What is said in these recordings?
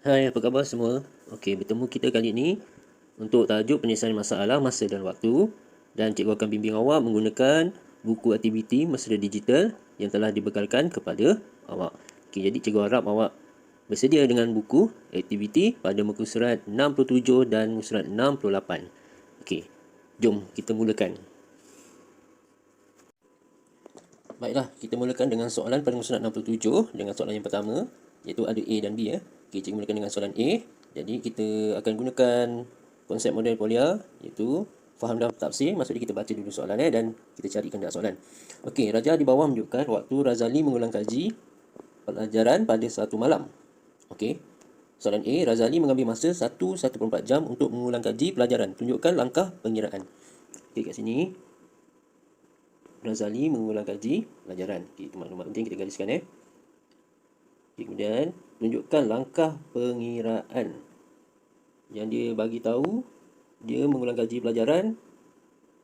Hai, apa khabar semua? Okey, bertemu kita kali ini untuk tajuk penyelesaian masalah masa dan waktu, dan cikgu akan bimbing awak menggunakan buku aktiviti mesra digital yang telah dibekalkan kepada awak. Okey, jadi cikgu harap awak bersedia dengan buku aktiviti pada muka surat 67 dan muka surat 68. Okey, jom kita mulakan. Baiklah, kita mulakan dengan soalan pada muka surat 67 dengan soalan yang pertama, iaitu ada A dan B. Okey, cikgu mulakan dengan soalan A. Jadi kita akan gunakan konsep model Polya, iaitu faham dan tafsir. Maksudnya kita baca dulu soalan dan kita carikan dalam soalan. Okey, raja di bawah menunjukkan waktu Razali mengulang kaji pelajaran pada satu malam. Okey. Soalan A, Razali mengambil masa 1.4 jam untuk mengulang kaji pelajaran. Tunjukkan langkah pengiraan. Okey, kat sini Razali mengulang kaji pelajaran. Okey, itu maklumat penting kita gariskan. Okey, kemudian tunjukkan langkah pengiraan. Yang dia bagi tahu dia mengulang kaji pelajaran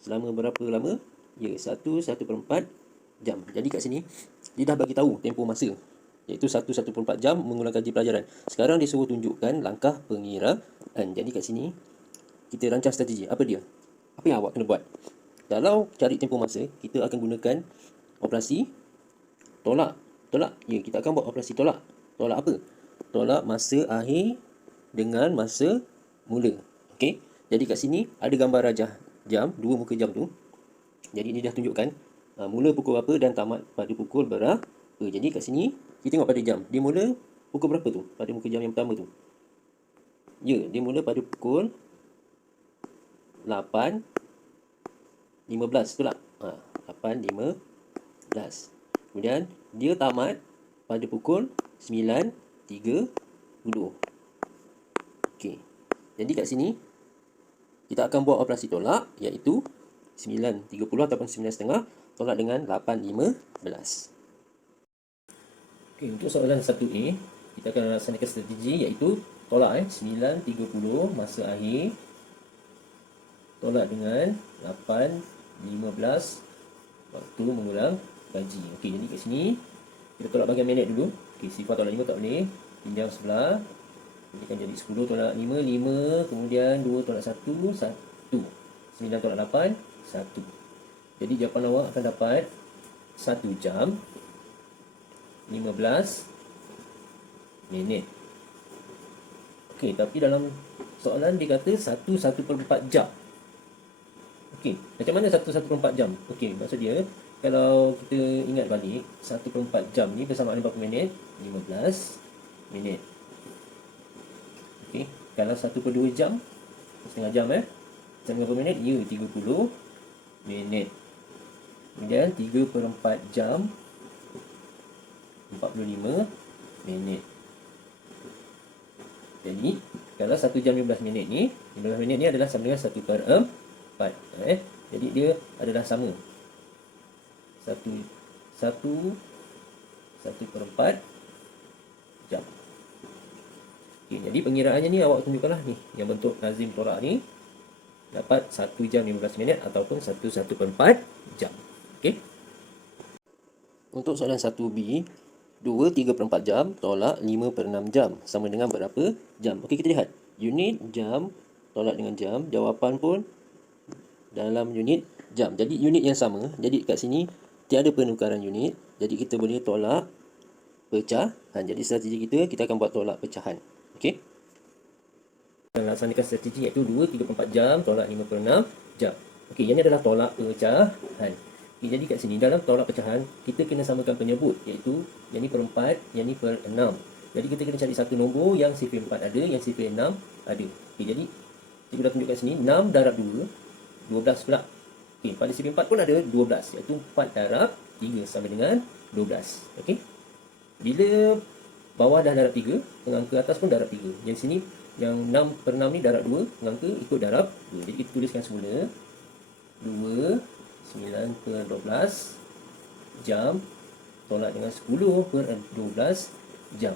selama berapa lama? Ya, 1.4 jam. Jadi kat sini dia dah bagi tahu tempoh masa, iaitu 1.4 jam mengulang kaji pelajaran. Sekarang dia suruh tunjukkan langkah pengiraan. Jadi kat sini kita rancang strategi. Apa dia? Apa yang awak kena buat? Kalau cari tempoh masa, kita akan gunakan operasi tolak. Tolak. Ya, kita akan buat operasi tolak. Tolak apa? Tolak masa akhir dengan masa mula. Okey. Jadi kat sini ada gambar rajah jam, dua muka jam tu. Jadi ini dah tunjukkan mula pukul berapa dan tamat pada pukul berapa. Jadi kat sini kita tengok pada jam. Dia mula pukul berapa tu? Pada muka jam yang pertama tu. Ya, dia mula pada pukul 8.15, betul tak? 8.15. Kemudian dia tamat pada pukul 9.30. Okey. Jadi kat sini kita akan buat operasi tolak, iaitu 9.30 ataupun 9.30 tolak dengan 8.15. Okey, untuk soalan 1A, kita akan laksanakan strategi iaitu tolak 9.30 masa akhir tolak dengan 8.15 waktu mengulang kaji. Okey, jadi kat sini kita tolak bahagian minit dulu. Okey, sifar tolak 5 tak boleh. Pinjam sebelah. Ini kan jadi 10 tolak 5, 5. Kemudian 2 tolak 1, 1. 9 tolak 8, 1. Jadi jawapan awak akan dapat 1 jam 15 minit. Okey, tapi dalam soalan dia kata 1.4 jam. Okey, macam mana 1.4 jam? Okey, maksud dia kalau kita ingat balik 1/4 jam ni bersamaan berapa minit? 15 minit. Okey, kalau 1/2 jam, setengah jam sama berapa minit? Ya, 30 minit. Kemudian 3/4 jam 45 minit. Jadi kalau 1 jam 15 minit ni, 15 minit ni adalah sama dengan 1/4. Jadi dia adalah sama 1/4 jam. Okey, jadi pengiraannya ni awak tunjukkanlah ni, yang bentuk lazim tolak ni dapat 1 jam 15 minit ataupun 1/4 jam. Okey. Untuk soalan 1B, 2 3/4 jam tolak 5/6 jam sama dengan berapa jam? Okey, kita lihat. Unit jam tolak dengan jam, jawapan pun dalam unit jam. Jadi unit yang sama. Jadi kat sini tiada penukaran unit. Jadi kita boleh tolak pecahan. Jadi strategi kita akan buat tolak pecahan. Okey. Kita laksanakan strategi iaitu 2 3/4 jam tolak 5/6 jam. Okey, yang ini adalah tolak pecahan. Okay, jadi kat sini dalam tolak pecahan kita kena samakan penyebut, iaitu yang ni per 4, yang ni per 6. Jadi kita kena cari satu nombor yang sifar 4 ada, yang sifar 6 ada. Okey, jadi kita dah tunjukkan sini 6 darab 2 12 pula. Okey, pada sifar 4 pun ada 12, iaitu 4 darab 3 sama dengan 12. Okey. Bila bawah dah darab 3, pengangka atas pun darab 3. Yang sini yang 6/6 ni darab 2, pengangka ikut darab 2. Jadi kita tuliskan semula 2 9/12 jam tolak dengan 10/12 jam.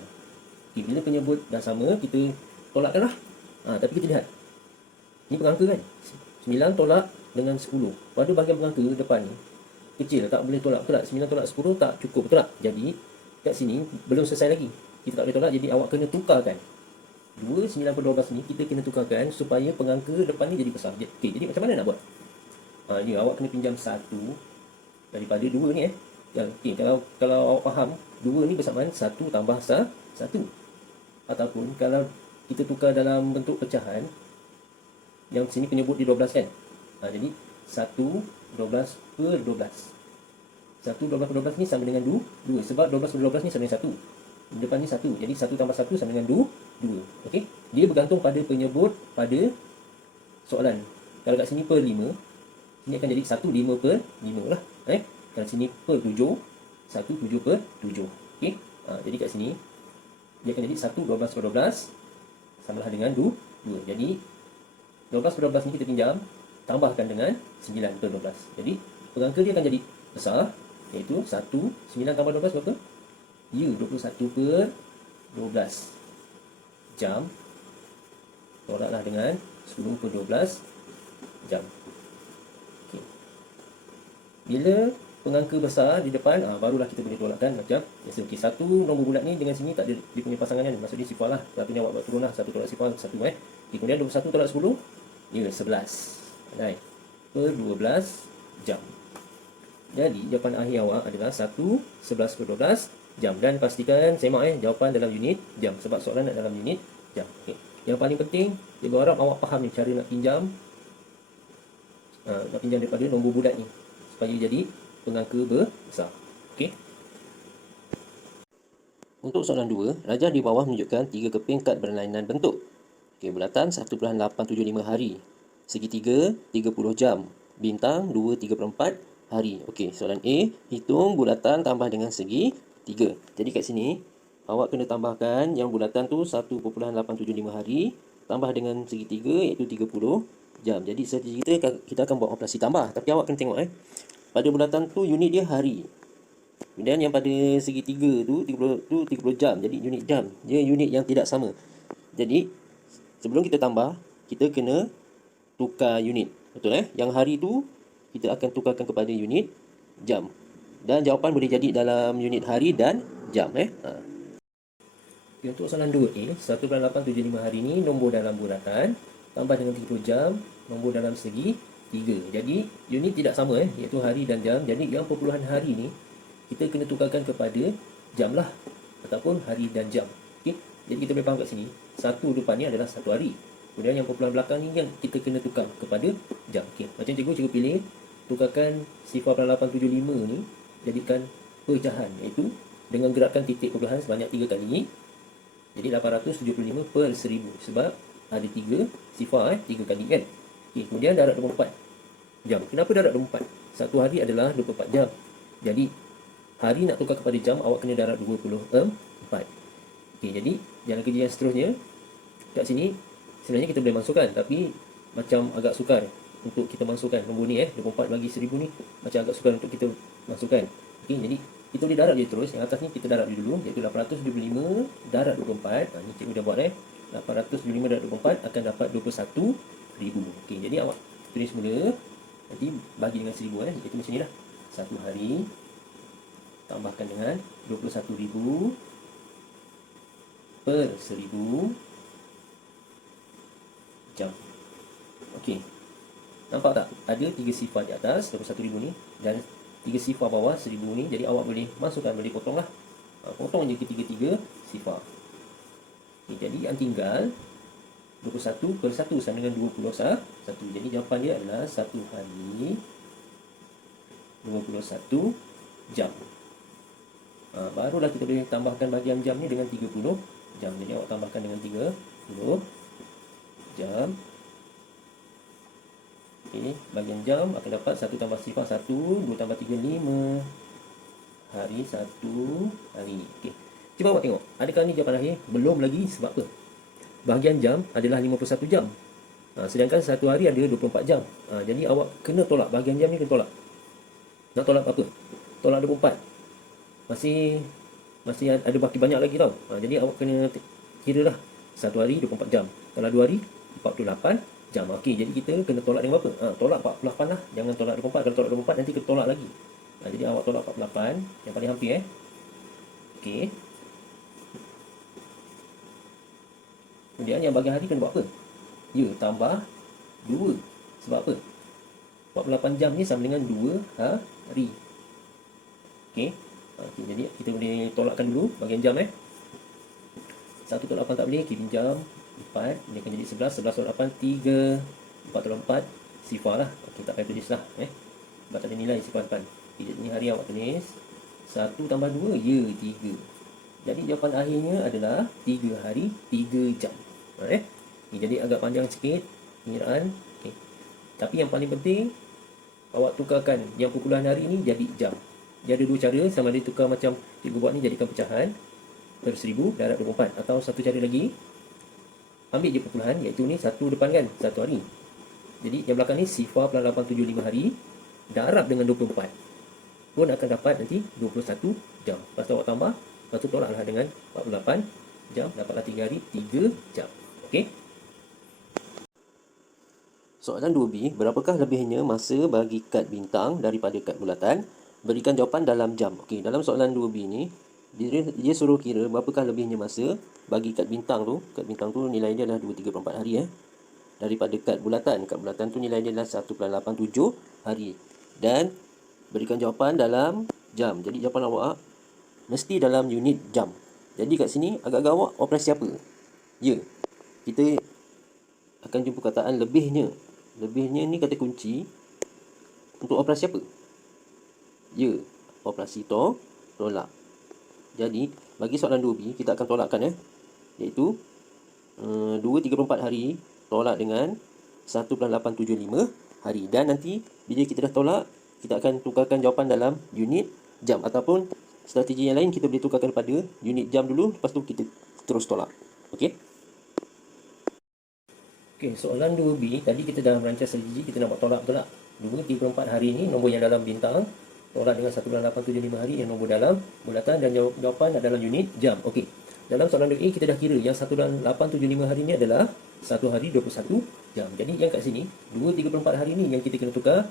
Okay, bila penyebut dah sama, kita tolakkanlah. Tapi kita lihat. Ini pengangka kan? 9 tolak dengan 10. Pada bahagian pengangka depan ni, kecil, tak boleh tolak. Betul tak? 9 tolak 10 tak cukup. Betul tak? Jadi, kat sini belum selesai lagi. Kita tak boleh tolak, jadi awak kena tukarkan. 2, 9 per 12 ni kita kena tukarkan supaya pengangka depan ni jadi besar. Okey, jadi macam mana nak buat? Ni awak kena pinjam 1 daripada 2 ni Okey, kalau awak faham 2 ni bersamaan 1 tambah 1. Ataupun kalau kita tukar dalam bentuk pecahan, yang sini penyebut di 12 kan. Jadi 1 12 per 12. 1 12 per 12 ni sama dengan 2 sebab 12 per 12 ni sama dengan 1. Depan ni 1. Jadi 1 tambah 1 sama dengan 2. Okey. Dia bergantung pada penyebut pada soalan. Kalau kat sini per 5, sini akan jadi 1 5 per 5 lah. Kalau sini per 7, 1 7 per 7. Okey. Jadi kat sini dia akan jadi 1 12 per 12 samalah dengan 2. Jadi 12 per 12 ni kita pinjam, tambahkan dengan 9 per 12. Jadi pengangka dia akan jadi besar, iaitu 1 9 tambah 12 berapa? 21 per 12 jam. Tolaklah dengan 10 per 12 jam. Okey. Bila pengangka besar di depan, barulah kita boleh tolakkan macam biasa. Okey, 1 nombor bulat ni dengan sini tak ada dia punya pasangan kan, maksudnya sifar lah. Satu ni awak buat turun lah, 1 tolak sifar 1 Okey, kemudian 21 tolak 10 dia 11 per 12 jam. Jadi jawapan akhir awak adalah 1 11 per 12 jam. Dan pastikan semak jawapan dalam unit jam, sebab soalan nak dalam unit jam. Okey. Yang paling penting, cikgu harap awak faham ni cara nak pinjam daripada nombor bulat ni supaya jadi pengangka besar. Okey. Untuk soalan 2, rajah di bawah menunjukkan 3 keping kad berlainan bentuk. Okey, bulatan 1.875 hari, segitiga 30 jam, bintang 2 3/4 hari. Okey, soalan A, hitung bulatan tambah dengan segi 3. Jadi kat sini awak kena tambahkan yang bulatan tu 1.875 hari tambah dengan segitiga iaitu 30 jam. Jadi strategi kita akan buat operasi tambah, tapi awak kena tengok pada bulatan tu unit dia hari. Kemudian yang pada segitiga tu 30 jam. Jadi unit jam, dia unit yang tidak sama. Jadi sebelum kita tambah, kita kena tukar unit. Betul Yang hari tu kita akan tukarkan kepada unit jam. Dan jawapan boleh jadi dalam unit hari dan jam Untuk soalan 2A, 1.875 hari ni nombor dalam bulatan tambah dengan 30 jam, nombor dalam segi 3. Jadi unit tidak sama iaitu hari dan jam. Jadi yang perpuluhan hari ni kita kena tukarkan kepada jam lah, ataupun hari dan jam. Okey. Jadi kita boleh faham kat sini, satu depan ni adalah satu hari. Kemudian yang perpuluhan belakang ni yang kita kena tukar kepada jam. Okey. Macam cikgu pilih tukarkan sifar 875 ni jadikan pecahan, iaitu dengan gerakan titik perpuluhan sebanyak 3 kali. Jadi 875 per 1000 sebab ada 3 sifar 3 kali kan. Okey, kemudian darab 24 jam. Kenapa darab 24? Satu hari adalah 24 jam. Jadi hari nak tukar kepada jam, awak kena darab 24. Okey, jadi jalan kerja yang seterusnya kat sini sebenarnya kita boleh masukkan, tapi macam agak sukar untuk kita masukkan nombor ni 24 bagi 1000 ni macam agak sukar untuk kita masukkan. Okey, jadi kita boleh darab je terus. Yang atas ni kita darab dulu, iaitu 875 darab 24. Ni cikgu dah buat 875 darab 24 akan dapat 21,000. Okey, jadi awak tulis mula, nanti bagi dengan 1000 iaitu macam ni lah. Satu hari tambahkan dengan 21,000 per 1000 jam. Okey. Nampak tak? Ada 3 sifar di atas 21,000 ni dan 3 sifar bawah 1000 ni. Jadi awak boleh masukkan, boleh potonglah. Potong je ketiga-tiga sifar. Okay, jadi yang tinggal 21 per 1 sama dengan 21. Jadi jawapan dia adalah 1 hari 21 jam. Barulah kita boleh tambahkan bahagian jam ni dengan 30 jam. Jadi awak tambahkan dengan 30 jam. Okey, bahagian jam akan dapat 1 tambah sifar 1, 2 tambah 3 5 hari 1 hari. Okey. Cuba awak tengok, adakah ni jawapan akhir? Belum lagi. Sebab apa? Bahagian jam adalah 51 jam. Sedangkan satu hari ada 24 jam. Jadi awak kena tolak bahagian jam ni, kena tolak. Nak tolak apa? Tolak 24. Masih ada baki banyak lagi tau. Jadi awak kena kira lah, satu hari 24 jam. Kalau 2 hari 48 jam. Okey, jadi kita kena tolak dengan berapa? Tolak 48 lah. Jangan tolak 24. Kalau tolak 24 nanti kita tolak lagi. Jadi awak tolak 48 yang paling hampir Okey. Kemudian yang bagian hari kena buat apa? Ya, tambah 2. Sebab apa? 48 jam ni sama dengan 2 hari. Okey. Okey, jadi kita boleh tolakkan dulu bagian jam 1 tolak 8 tak boleh, okey, pinjam 4, ini akan jadi 11, 11 tolak 8, 3, 4 tolak 4, sifar lah. Okey, tak payah tulis lah. Sebab tak ada nilai sifar depan. Okay, ini hari awak tulis 1 tambah 2, ya 3. Jadi jawapan akhirnya adalah 3 hari, 3 jam. Jadi agak panjang sikit pengiraan. Okay. Tapi yang paling penting, awak tukarkan yang pukulan hari ni jadi jam. Dia ada dua cara, sama ada tukar macam cikgu buat ni, jadikan pecahan per 1000 darab 24. Atau satu cara lagi, ambil je pukulan, iaitu ni satu depan kan, 1 hari. Jadi yang belakang ni sifar plus 875 hari darab dengan 24 pun akan dapat nanti 21 jam. Lepas tu awak tambah, lepas tu tolaklah dengan 48 jam, dapatlah 3 hari, 3 jam. Okey. Soalan 2B, berapakah lebihnya masa bagi kad bintang daripada kad bulatan? Berikan jawapan dalam jam. Okey, dalam soalan 2B ni, dia suruh kira berapakah lebihnya masa bagi kad bintang tu. Kad bintang tu nilai dia adalah 2, 3, 4 hari daripada kad bulatan. Kad bulatan tu nilai dia adalah 1.87 hari. Dan berikan jawapan dalam jam. Jadi jawapan awak mesti dalam unit jam. Jadi kat sini agak-agak awak operasi apa? Ya, kita akan jumpa kataan lebihnya. Lebihnya ni kata kunci untuk operasi apa? Ya, operasi tolak. Jadi bagi soalan 2B kita akan tolakkan iaitu 2, 3, 4 hari tolak dengan 1.875 hari. Dan nanti bila kita dah tolak, kita akan tukarkan jawapan dalam unit jam. Ataupun strategi yang lain, kita boleh tukarkan pada unit jam dulu, lepas tu kita terus tolak. Okey. Okey, soalan 2B, tadi kita dah merancang strategi, kita nak buat tolak betul tak? 2, 3, 4 hari ni nombor yang dalam bintang, tolak dengan 1.875 hari yang nombor dalam bulatan, dan jawapan adalah unit jam. Okey. Dalam soalan 2A kita dah kira yang 1.875 hari ni adalah 1 hari 21 jam. Jadi yang kat sini 2, 3, 4 hari ni yang kita kena tukar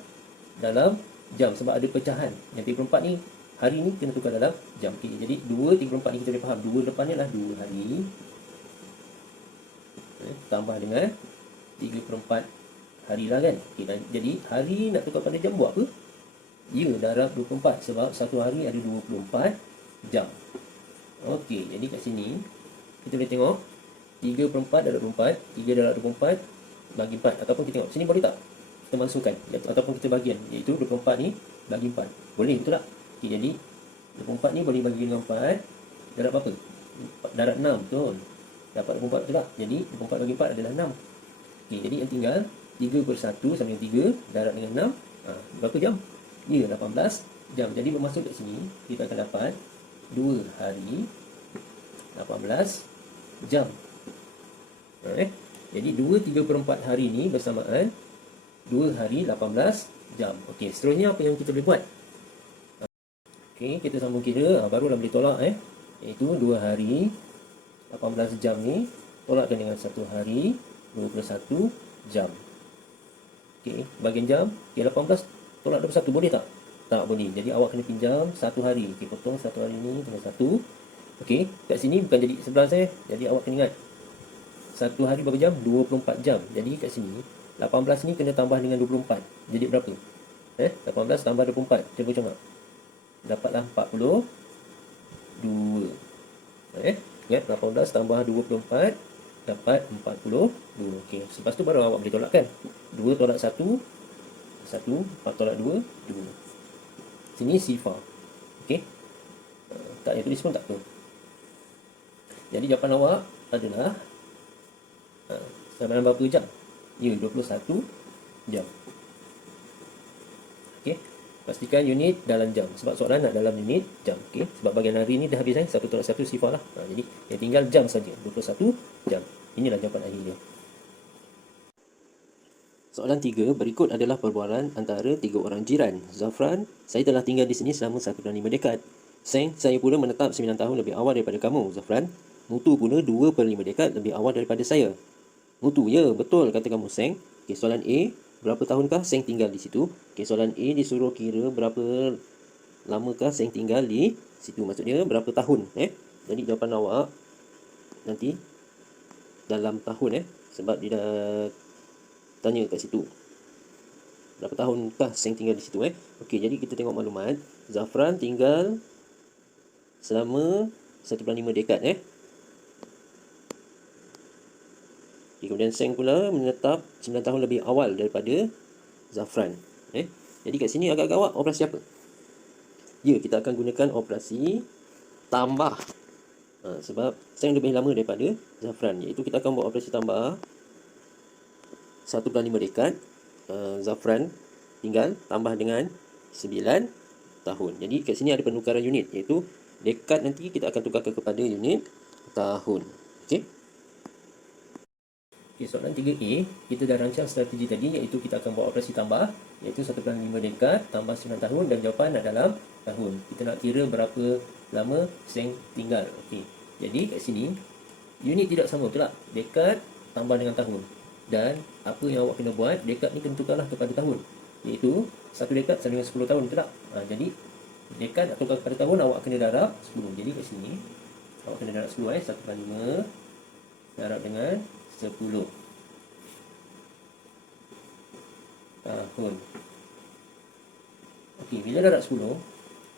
dalam jam sebab ada pecahan. Yang 3/4 ni hari ni kena tukar dalam jam. Okey, jadi 2, 3/4 ni kita boleh faham 2 depan ni adalah 2 hari tambah dengan 3/4 hari lah kan. Okey, dan jadi hari nak tukar pada jam buat apa? Ya, darab 24 sebab satu hari ada 24 jam. Okey, jadi kat sini kita boleh tengok 3/4 darab 24, 3 darab 24 bagi 4. Ataupun kita tengok sini boleh tak kita masukkan ataupun kita bagian, iaitu 24 ni bagi 4. Boleh, betul tak? Okey, jadi 24 ni boleh bagi dengan 4 darab apa? Darab 6, betul. Dapat 24, betul tak? Jadi 24 bagi 4 adalah 6. Okey, jadi yang tinggal 3/1 sama dengan 3 darab dengan 6. Berapa jam? Ya, 18 jam. Jadi bermaksud kat sini kita akan dapat 2 hari 18 jam. Jadi 2, 3/4 hari ni bersamaan 2 hari 18 jam. Okey, seterusnya apa yang kita boleh buat? Okey, kita sambung kira, barulah boleh tolak iaitu 2 hari 18 jam ni tolakkan dengan 1 hari 21 jam. Okey, bagian jam, okey, 18 tolak 21 boleh tak? Tak boleh. Jadi awak kena pinjam 1 hari. Okey, potong 1 hari ni dengan 1. Okey, kat sini bukan jadi 11 Jadi awak kena ingat 1 hari berapa jam? 24 jam. Jadi kat sini 18 ni kena tambah dengan 24. Jadi berapa? 18 tambah 24. Cuba congak. Dapatlah 42. Ingat 18 tambah 24 dapat 42. Okey, lepas tu baru awak boleh tolakkan. 2 tolak 1, 1, 4 tolak 2, 2. Sini sifar. Okey. Tak payah tulis pun tak apa. Jadi jawapan awak adalah dalam berapa jam? Ya, 21 jam. Okey. Pastikan unit dalam jam. Sebab soalan nak dalam unit jam. Okey. Sebab bagian hari ni dah habis 1 tolak 1 sifar lah. Jadi yang tinggal jam saja. 21 jam. Inilah jawapan akhir dia. Soalan 3, berikut adalah perbualan antara 3 orang jiran. Zafran, saya telah tinggal di sini selama 1/5 dekad. Seng, saya pula menetap 9 tahun lebih awal daripada kamu. Zafran, Mutu pula 2/5 dekad lebih awal daripada saya. Mutu, ya, betul kata kamu, Seng. Okey, soalan A, berapa tahunkah Seng tinggal di situ? Okey, soalan A disuruh kira berapa lamakah Seng tinggal di situ. Maksudnya berapa tahun. Jadi jawapan awak nanti dalam tahun sebab dia dah tanya kat situ berapa tahunkah Seng tinggal di situ Okey, jadi kita tengok maklumat. Zafran tinggal selama 1/5 dekad Okey, kemudian Seng pula menetap 9 tahun lebih awal daripada Zafran. Jadi kat sini agak-agak awak operasi apa? Ya, kita akan gunakan operasi tambah. Sebab Seng lebih lama daripada Zafran, iaitu kita akan buat operasi tambah 1/5 dekad. Zafran tinggal tambah dengan 9 tahun. Jadi kat sini ada penukaran unit, iaitu dekad nanti kita akan tukarkan kepada unit tahun. Okey. Okey, soalan 3A, kita dah rancang strategi tadi, iaitu kita akan buat operasi tambah, iaitu 1/5 dekad tambah 9 tahun dan jawapan adalah tahun. Kita nak kira berapa lama Seng tinggal. Okey. Jadi kat sini unit tidak sama, betul tak? Dekad tambah dengan tahun. Dan apa yang awak kena buat, dekad ni kena tukarlah kepada tahun, iaitu satu dekad sama dengan 10 tahun, betul tak? Jadi dekad nak tukar kepada tahun, awak kena darab 10. Jadi kat sini awak kena darab 10 1/5 darab dengan 10 tahun. Okey, bila darab 10,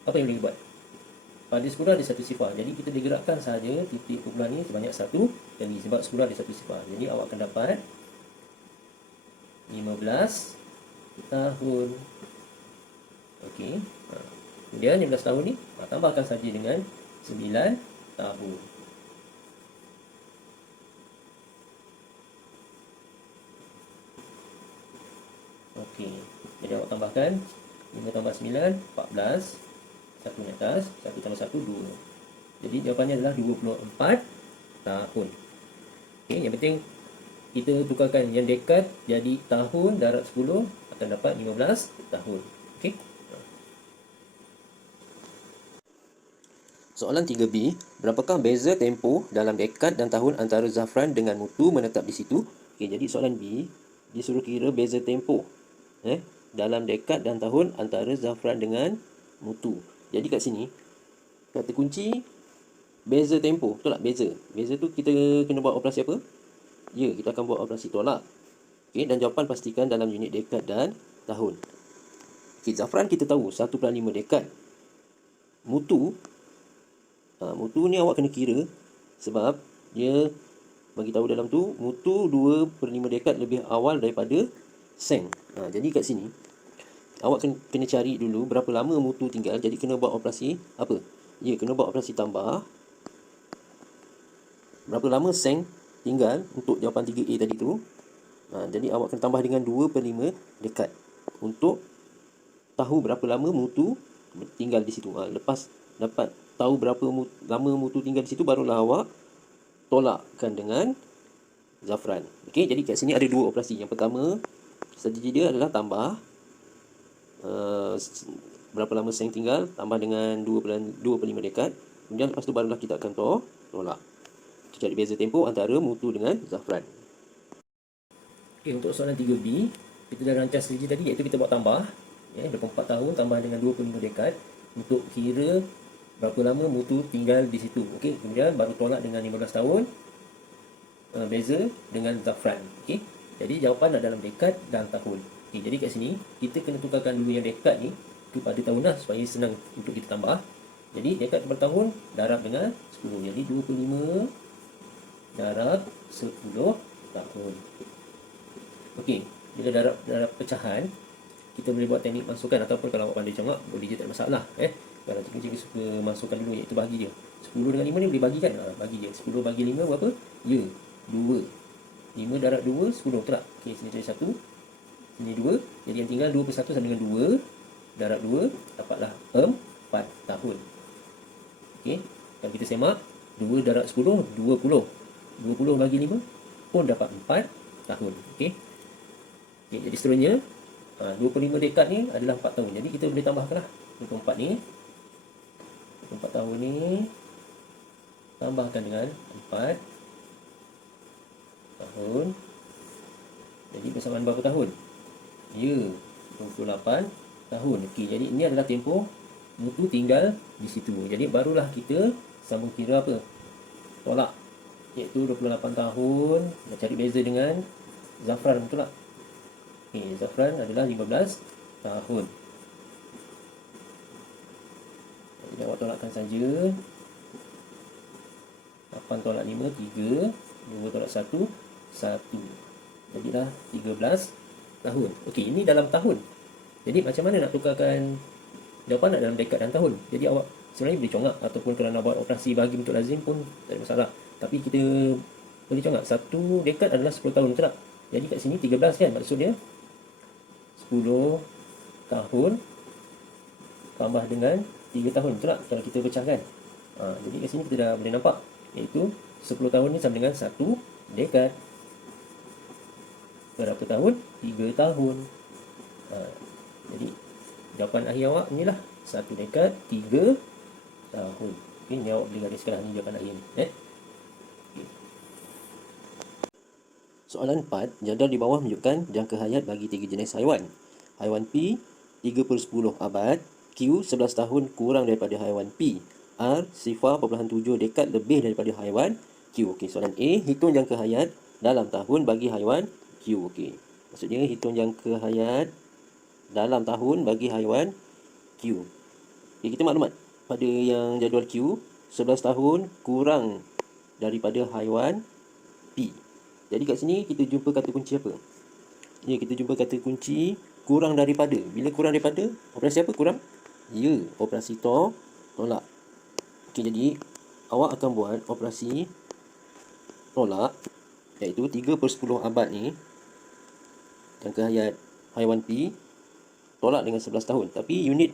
apa yang boleh buat? Pada 10 ada satu sifar, jadi kita digerakkan sahaja titik kumpulan ni sebanyak satu kali, sebab 10 ada satu sifar. Jadi awak akan dapat 15 tahun. Okey. Kemudian 15 tahun ni tambahkan saja dengan 9 tahun. Okey. Jadi awak tambahkan 5 tambah 9, 14. Satu di atas, 1 tambah 1, 2. Jadi jawapannya adalah 24 tahun. Okey, yang penting kita tukarkan yang dekad jadi tahun, darab 10 akan dapat 15 tahun. Okey. Soalan 3B, berapakah beza tempoh dalam dekad dan tahun antara Zafran dengan Mutu menetap di situ? Okey, jadi soalan B, disuruh kira beza tempoh dalam dekad dan tahun antara Zafran dengan Mutu. Jadi kat sini kata kunci beza tempoh, betul tak? Beza tu kita kena buat operasi apa? Ya, kita akan buat operasi tolak. Okey, dan jawapan pastikan dalam unit dekad dan tahun. Okey, Zafran kita tahu 1/5 dekad. Mutu Mutu ni awak kena kira sebab dia bagi tahu dalam tu Mutu 2/5 dekad lebih awal daripada Seng. Jadi kat sini awak kena cari dulu berapa lama Mutu tinggal. Jadi kena buat operasi apa? Ya, kena buat operasi tambah. Berapa lama Seng tinggal untuk jawapan 3A tadi tu. Jadi awak kena tambah dengan 2/5 dekad untuk tahu berapa lama Mutu tinggal di situ. Lepas dapat tahu berapa lama Mutu tinggal di situ, barulah awak tolakkan dengan Zafran. Okey, jadi kat sini ada dua operasi. Yang pertama, strategi dia adalah tambah berapa lama Seng tinggal, tambah dengan 2/5 dekad. Kemudian lepas tu barulah kita akan tolak. Cari beza tempoh antara Mutu dengan Zafran. Okey, untuk soalan 3B, kita dah rancang strategi tadi, iaitu kita buat tambah 24 tahun tambah dengan 25 dekad untuk kira berapa lama Mutu tinggal di situ. Okey, kemudian baru tolak dengan 15 tahun beza dengan Zafran. Okey, jadi jawapan adalah dalam dekad dan tahun. Okey, jadi kat sini kita kena tukarkan dulu yang dekad ni kepada tahun lah supaya senang untuk kita tambah. Jadi dekad per tahun darab dengan 10. Jadi 25 darab 10 tahun. Okey, bila darab pecahan, kita boleh buat teknik masukkan, ataupun kalau awak pandai congak boleh je, tak ada masalah. Kalau cikgu suka masukkan dulu, iaitu bagi dia 10 dengan 5 ni boleh bagi kan. Bagi dia 10 bagi 5 berapa? Ya, 2. 5 darab 2 10, betul tak? Okey, sini ada 1, sini 2. Jadi yang tinggal 2 per 1 sama dengan 2 darab 2, dapatlah 4 tahun. Okey, kalau kita semak 2 darab 10, 20. 20 bagi 5 pun dapat 4 tahun. Okey. Jadi seterusnya 25 dekad ni adalah 4 tahun. Jadi kita boleh tambahkanlah 24 ni. 24 tahun ni tambahkan dengan 4 tahun. Jadi bersamaan berapa tahun? Ya, 28 tahun. Okey, jadi ini adalah tempoh Mutu tinggal di situ. Jadi barulah kita sambung kira apa? Tolak. iaitu 28 tahun. Nak cari beza dengan Zafran, betul tak? Okey, Zafran adalah 15 tahun. Jadi awak tolakkan saja. 8 tolak 5, 3. 2 tolak 1, 1. Jadilah 13 tahun. Okey, ini dalam tahun. Jadi macam mana nak tukarkan jawapan nak dalam dekad dan tahun? Jadi awak sebenarnya boleh congak, ataupun kalau nak buat operasi bagi bentuk lazim pun tak ada masalah. Tapi kita boleh congak. Satu dekad adalah 10 tahun, betul tak? Jadi kat sini 13 kan? Maksudnya 10 tahun tambah dengan 3 tahun, betul tak? Kalau kita pecahkan. Jadi kat sini kita dah boleh nampak, iaitu 10 tahun ni sama dengan 1 dekad. Berapa tahun? 3 tahun. Jadi jawapan akhir awak inilah 1 dekad 3 tahun. Okay, ni awak boleh gariskan ni jawapan akhir ni. Okay. Soalan 4, jadual di bawah menunjukkan jangka hayat bagi 3 jenis haiwan. Haiwan P 3/10 abad, Q 11 tahun kurang daripada haiwan P, R 0.7 dekad lebih daripada haiwan Q. Okey, soalan A, hitung jangka hayat dalam tahun bagi haiwan Q. Okey, maksudnya hitung jangka hayat dalam tahun bagi haiwan Q. Okay, kita maklumat pada yang jadual Q, 11 tahun kurang daripada haiwan P. Jadi kat sini kita jumpa kata kunci apa? Ya, kita jumpa kata kunci kurang daripada. Bila kurang daripada, operasi apa kurang? Ya, operasi tolak. Okey, jadi awak akan buat operasi tolak, iaitu 3/10 abad ni, jangka hayat haiwan P, tolak dengan 11 tahun. Tapi unit,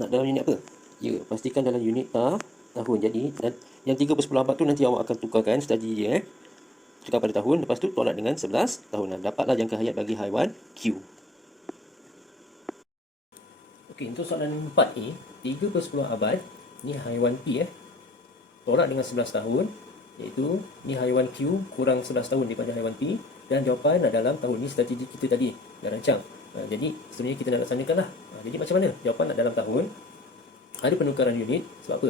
nak dalam unit apa? Ya, pastikan dalam unit tahun. Jadi yang 3/10 abad tu nanti awak akan tukarkan strategi dia. Tukar pada tahun, lepas tu tolak dengan 11 tahun. Dapatlah jangka hayat bagi haiwan Q. Okey, untuk soalan 4 ni, 3/10 abad, ni haiwan P tolak dengan 11 tahun, iaitu ni haiwan Q kurang 11 tahun daripada haiwan P, dan jawapan dalam tahun. Ni strategi kita tadi dah rancang. Jadi sebenarnya kita nak laksanakan lah. Jadi macam mana jawapan nak dalam tahun? Ada penukaran unit. Sebab apa?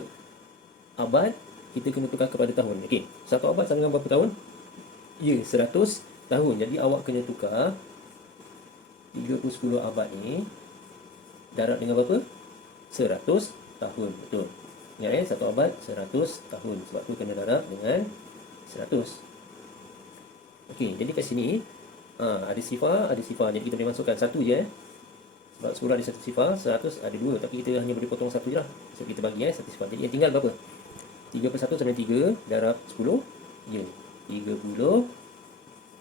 Abad kita kena tukar kepada tahun. Okey, satu abad sama dengan berapa tahun? Ya, 100 tahun. Jadi awak kena tukar 3/10 abad ni darab dengan berapa? 100 tahun. Betul. Ingat satu abad 100 tahun. Sebab tu kena darab dengan 100. Okey, jadi kat sini ada sifar, ada sifar. Jadi kita boleh masukkan satu je. Sebab 10 ada satu sifar, 100 ada dua. Tapi kita hanya boleh potong satu je lah. So kita bagi satu sifar. Jadi yang tinggal berapa? 3/1 sama 3 darab 10. Ya, 30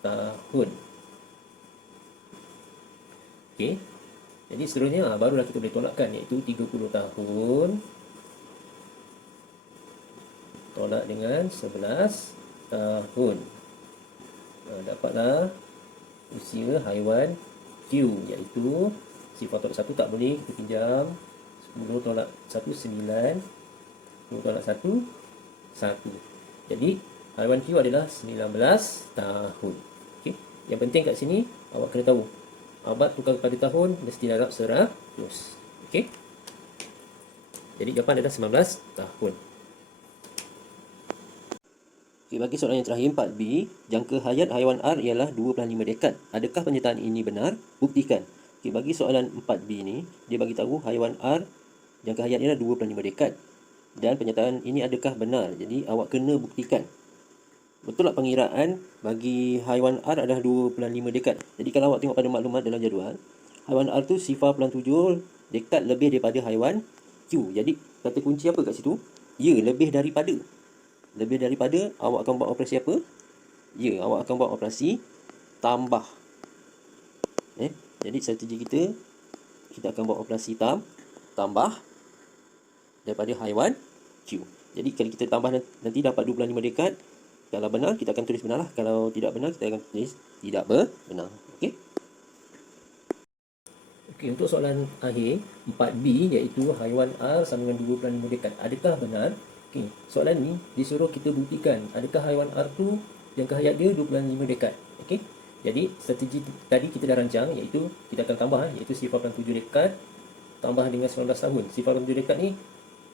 tahun. Okey. Jadi seterusnya barulah kita boleh tolakkan, iaitu 30 tahun tolak dengan 11 tahun. Dapatlah usia haiwan Q, iaitu sifar tolak 1 tak boleh, kita pinjam 10 tolak 1, 9. 10 tolak 1, 1. Jadi haiwan Q adalah 19 tahun. Okey. Yang penting kat sini awak kena tahu abad tukar kepada tahun mesti darab 100. Okey. Jadi jawapan adalah 19 tahun. Okey, bagi soalan yang terakhir 4B, jangka hayat haiwan R ialah 2/5 dekad. Adakah pernyataan ini benar? Buktikan. Okey, bagi soalan 4B ni, dia bagi tahu haiwan R jangka hayat ialah 2/5 dekad. Dan pernyataan ini adakah benar? Jadi awak kena buktikan. Betul tak pengiraan bagi haiwan R adalah 2/5 dekad? Jadi kalau awak tengok pada maklumat dalam jadual, haiwan R tu 0.7 dekad lebih daripada haiwan Q. Jadi kata kunci apa kat situ? Ya, lebih daripada. Lebih daripada, awak akan buat operasi apa? Ya, awak akan buat operasi tambah. Jadi strategi kita akan buat operasi tambah daripada haiwan Q. Jadi kalau kita tambah nanti dapat 2/5 dekad. Kalau benar, kita akan tulis benar lah. Kalau tidak benar, kita akan tulis tidak benar. Okey. Okey, untuk soalan akhir 4B, iaitu haiwan R sama dengan 2/5 dekad. Adakah benar? Okey, soalan ni disuruh kita buktikan adakah haiwan R tu jangka hayat dia 2/5 dekad. Okey. Jadi strategi tadi kita dah rancang, iaitu kita akan tambah, iaitu 0.7 dekad tambah dengan 19 tahun. 0.7 dekad ni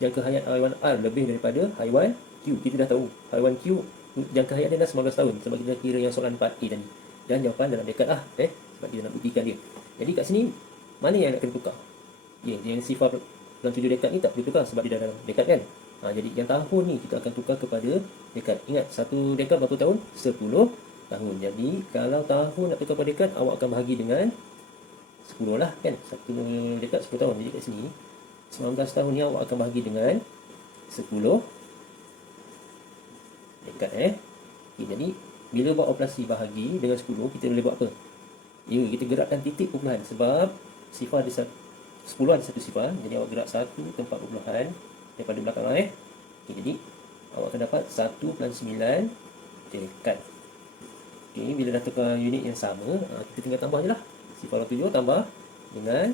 jangka hayat haiwan R lebih daripada haiwan Q. Kita dah tahu haiwan Q jangka hayat dia dah 19 tahun sebab kita kira yang soalan 4A tadi. Dan jawapan dalam dekat sebab kita nak buktikan dia. Jadi kat sini mana yang nak kena tukar? Ya, yang sifar dalam 7 dekat ni tak perlu tukar sebab dia dah dalam dekat kan. Jadi yang tahun ni kita akan tukar kepada dekat. Ingat, satu dekat berapa tahun? 10 tahun. Jadi kalau tahun nak tukar pada dekat, awak akan bahagi dengan 10 lah kan. Satu dekat 10 tahun. Jadi kat sini 19 tahun ni awak akan bahagi dengan 10 dekat okay, jadi bila buat operasi bahagi dengan 10, kita boleh buat apa? Ya, kita gerakkan titik perpuluhan sebab sifar ada 10 ada satu sifar. Jadi awak gerak satu tempat perpuluhan daripada belakang okay, jadi awak akan dapat 1/9 dekat. Okay, bila dah tukar unit yang sama, kita tinggal tambah je lah. Sifar 7 tambah dengan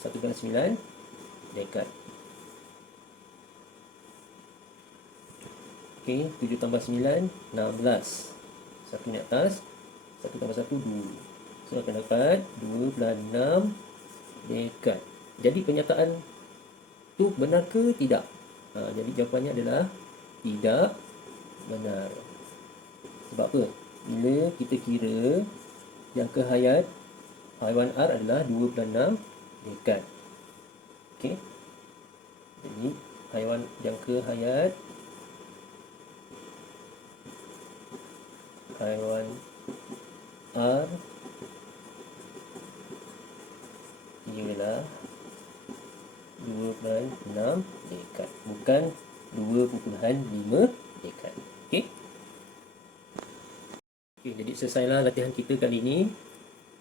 1/9 dekat. Okey, 7 tambah 9, 16. Satu ni atas, 1 tambah 1, 2. So, akan dapat 2/6 dekat. Jadi, pernyataan tu benar ke tidak? Jadi, jawapannya adalah tidak benar. Sebab apa? Bila kita kira jangka hayat haiwan R adalah 2/6 dekat. Okey. Jadi, jangka hayat haiwan R ialah 2/6 dekat, bukan 2.5 dekat. Okey. Okey, jadi selesailah latihan kita kali ini.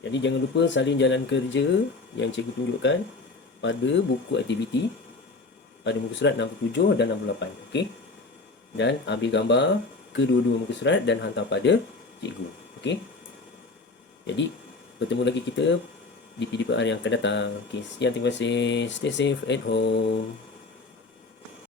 Jadi jangan lupa salin jalan kerja yang cikgu tunjukkan pada buku aktiviti pada muka surat 67 dan 68. Okey. Dan ambil gambar kedua-dua muka surat dan hantar pada cikgu. Okey. Jadi bertemu lagi kita di PDPR yang akan datang. Okey, sekian, terima kasih. Stay safe at home.